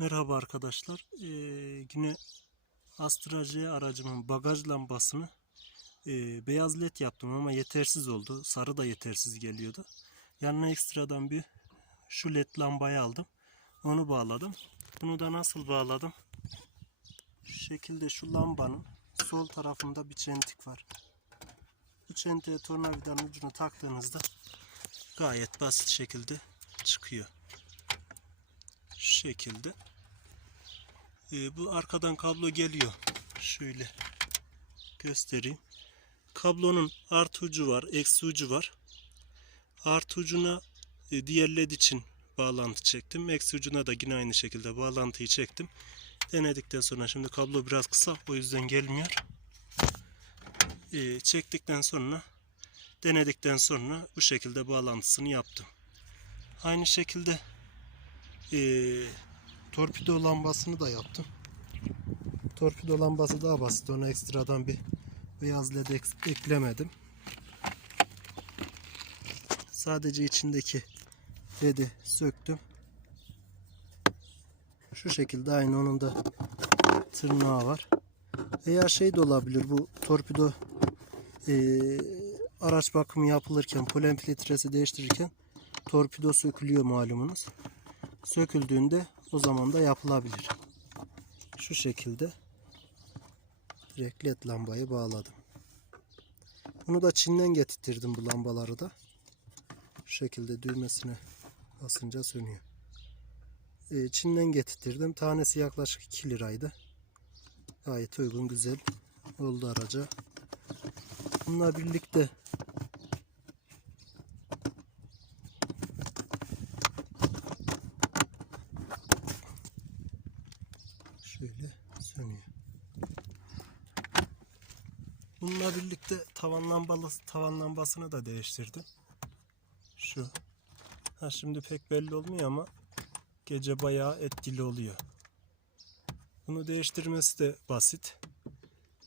Merhaba arkadaşlar. Ee, yine Astra J aracımın bagaj lambasını e, beyaz led yaptım ama yetersiz oldu. Sarı da yetersiz geliyordu. Yanına ekstradan bir şu led lambayı aldım. Onu bağladım. Bunu da nasıl bağladım? Şu şekilde şu lambanın sol tarafında bir çentik var. Bu çentiğe tornavidanın ucunu taktığınızda gayet basit şekilde çıkıyor. Şu şekilde. Ee, bu arkadan kablo geliyor. Şöyle göstereyim. Kablonun artı ucu var, eksi ucu var. Artı ucuna e, diğer led için bağlantı çektim. Eksi ucuna da yine aynı şekilde bağlantıyı çektim. Denedikten sonra şimdi kablo biraz kısa o yüzden gelmiyor. Ee, çektikten sonra denedikten sonra bu şekilde bağlantısını yaptım. Aynı şekilde eee torpido lambasını da yaptım. Torpido lambası daha basit. Ona ekstradan bir beyaz led ek- eklemedim. Sadece içindeki ledi söktüm. Şu şekilde aynı onun da tırnağı var. Veya şey de olabilir bu torpido eee, araç bakımı yapılırken polen filtresi değiştirirken torpido sökülüyor malumunuz. Söküldüğünde o zaman da yapılabilir. Şu şekilde direkt led lambayı bağladım. Bunu da Çin'den getirttirdim bu lambaları da. Şu şekilde düğmesine basınca sönüyor. Ee, Çin'den getirttirdim. Tanesi yaklaşık 2 liraydı. Gayet uygun güzel oldu araca. Bununla birlikte şöyle sönüyor. Bununla birlikte tavan lambası, tavan lambasını da değiştirdim. Şu. Ha şimdi pek belli olmuyor ama gece bayağı etkili oluyor. Bunu değiştirmesi de basit.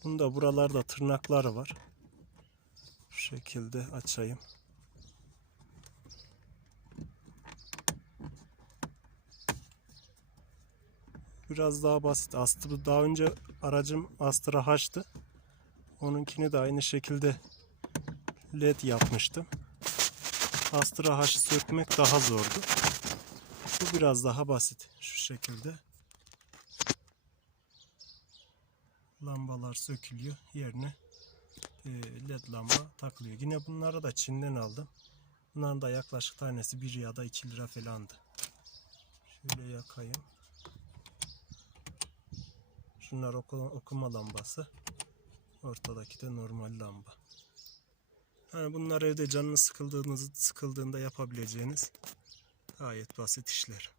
Bunda buralarda tırnakları var. Şu şekilde açayım. Biraz daha basit. Astra daha önce aracım Astra H'tı. Onunkini de aynı şekilde led yapmıştım. Astra H'ı sökmek daha zordu. Bu biraz daha basit. Şu şekilde. Lambalar sökülüyor. Yerine e, led lamba takılıyor. Yine bunları da Çin'den aldım. Bunların da yaklaşık tanesi 1 ya da 2 lira falandı. Şöyle yakayım. Şunlar oku- okuma lambası. Ortadaki de normal lamba. Yani bunlar evde canınız sıkıldığınız sıkıldığında yapabileceğiniz gayet basit işler.